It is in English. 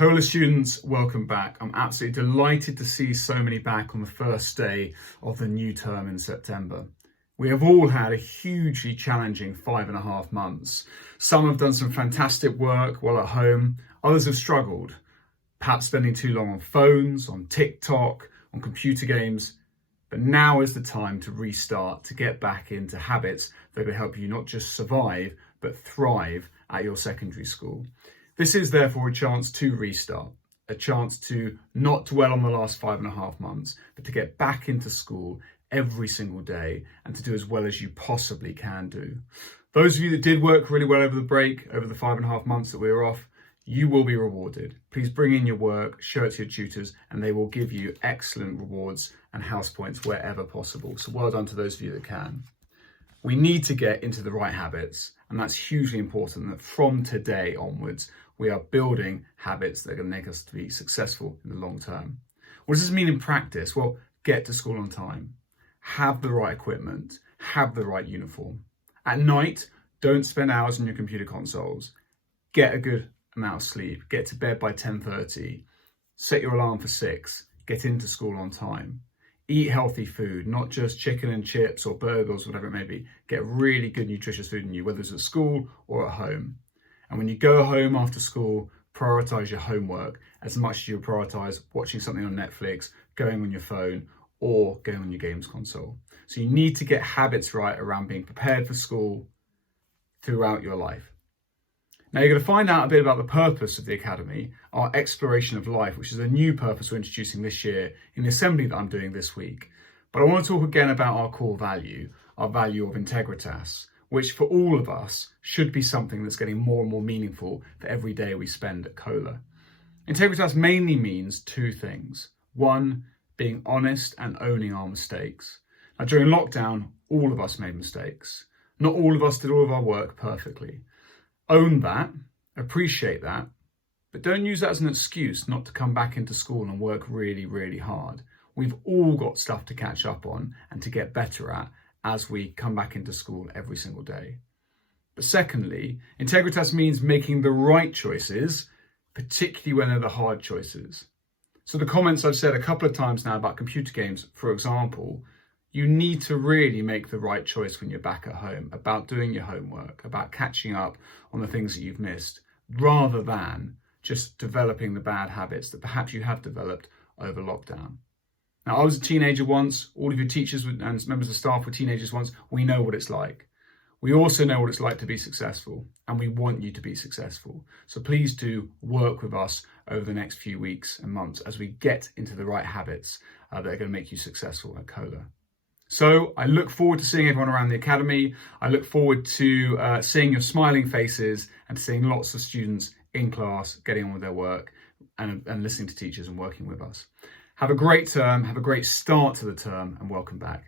COLA students, welcome back. I'm absolutely delighted to see so many back on the first day of the new term in September. We have all had a hugely challenging 5.5 months. Some have done some fantastic work while at home, others have struggled, perhaps spending too long on phones, on TikTok, on computer games. But now is the time to restart, to get back into habits that will help you not just survive, but thrive at your secondary school. This is therefore a chance to restart, a chance to not dwell on the last 5.5 months, but to get back into school every single day and to do as well as you possibly can do. Those of you that did work really well over the break, over the 5.5 months that we were off, you will be rewarded. Please bring in your work, show it to your tutors, and they will give you excellent rewards and house points wherever possible. So well done to those of you that can. We need to get into the right habits, and that's hugely important that from today onwards, we are building habits that are going to make us to be successful in the long term. What does this mean in practice? Well, get to school on time, have the right equipment, have the right uniform. At night, don't spend hours on your computer consoles. Get a good amount of sleep, get to bed by 10:30, set your alarm for 6, get into school on time. Eat healthy food, not just chicken and chips or burgers, whatever it may be. Get really good nutritious food in you, whether it's at school or at home. And when you go home after school, prioritize your homework as much as you prioritize watching something on Netflix, going on your phone, or going on your games console. So you need to get habits right around being prepared for school throughout your life. Now you're going to find out a bit about the purpose of the Academy, our exploration of life, which is a new purpose we're introducing this year in the assembly that I'm doing this week. But I want to talk again about our core value, our value of integritas, which for all of us should be something that's getting more and more meaningful for every day we spend at COLA. Integritas mainly means two things. One, being honest and owning our mistakes. Now during lockdown, all of us made mistakes. Not all of us did all of our work perfectly. Own that, appreciate that, but don't use that as an excuse not to come back into school and work really, really hard. We've all got stuff to catch up on and to get better at as we come back into school every single day. But secondly, integritas means making the right choices, particularly when they're the hard choices. So the comments I've said a couple of times now about computer games, for example, you need to really make the right choice when you're back at home about doing your homework, about catching up on the things that you've missed, rather than just developing the bad habits that perhaps you have developed over lockdown. Now, I was a teenager once, all of your teachers and members of staff were teenagers once. We know what it's like. We also know what it's like to be successful, and we want you to be successful. So please do work with us over the next few weeks and months as we get into the right habits that are going to make you successful at COLA. So I look forward to seeing everyone around the Academy. I look forward to seeing your smiling faces and seeing lots of students in class getting on with their work and listening to teachers and working with us. Have a great term, have a great start to the term, and welcome back.